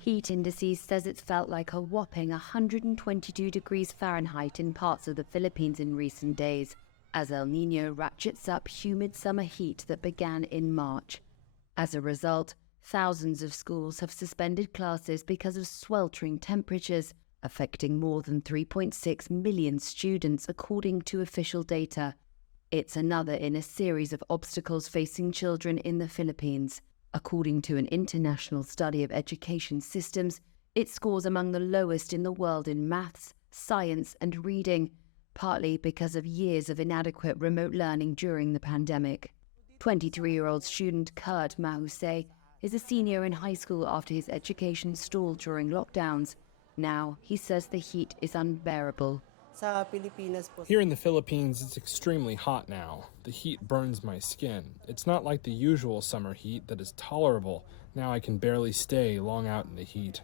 Heat Indices says it's felt like a whopping 122 degrees Fahrenheit in parts of the Philippines in recent days, as El Niño ratchets up humid summer heat that began in March. As a result, thousands of schools have suspended classes because of sweltering temperatures, affecting more than 3.6 million students, according to official data. It's another in a series of obstacles facing children in the Philippines. According to an international study of education systems, it scores among the lowest in the world in maths, science, and reading, partly because of years of inadequate remote learning during the pandemic. 23-year-old student Kurt Mahuse is a senior in high school after his education stalled during lockdowns. Now, he says the heat is unbearable. Here in the Philippines, it's extremely hot now. The heat burns my skin. It's not like the usual summer heat that is tolerable. Now I can barely stay long out in the heat.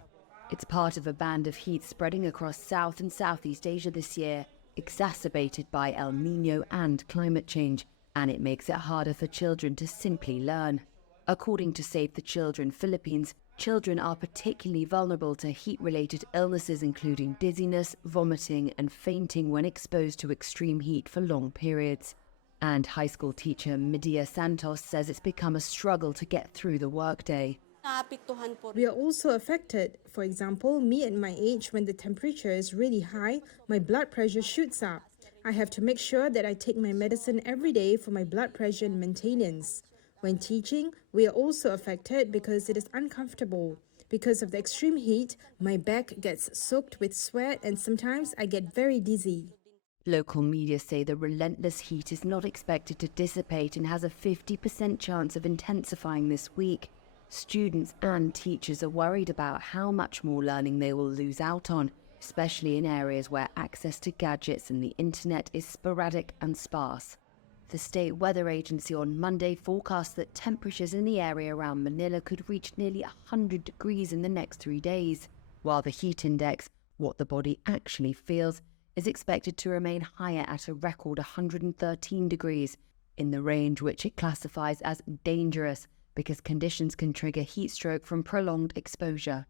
It's part of a band of heat spreading across South and Southeast Asia this year, exacerbated by El Niño and climate change, and it makes it harder for children to simply learn. According to Save the Children Philippines, children are particularly vulnerable to heat-related illnesses including dizziness, vomiting, and fainting when exposed to extreme heat for long periods. And high school teacher Medea Santos says it's become a struggle to get through the workday. We are also affected. For example, me at my age, when the temperature is really high, my blood pressure shoots up. I have to make sure that I take my medicine every day for my blood pressure and maintenance. When teaching, we are also affected because it is uncomfortable. Because of the extreme heat, my back gets soaked with sweat and sometimes I get very dizzy. Local media say the relentless heat is not expected to dissipate and has a 50% chance of intensifying this week. Students and teachers are worried about how much more learning they will lose out on, especially in areas where access to gadgets and the internet is sporadic and sparse. The state weather agency on Monday forecast that temperatures in the area around Manila could reach nearly 100 degrees in the next 3 days, while the heat index, what the body actually feels, is expected to remain higher at a record 113 degrees, in the range which it classifies as dangerous because conditions can trigger heat stroke from prolonged exposure.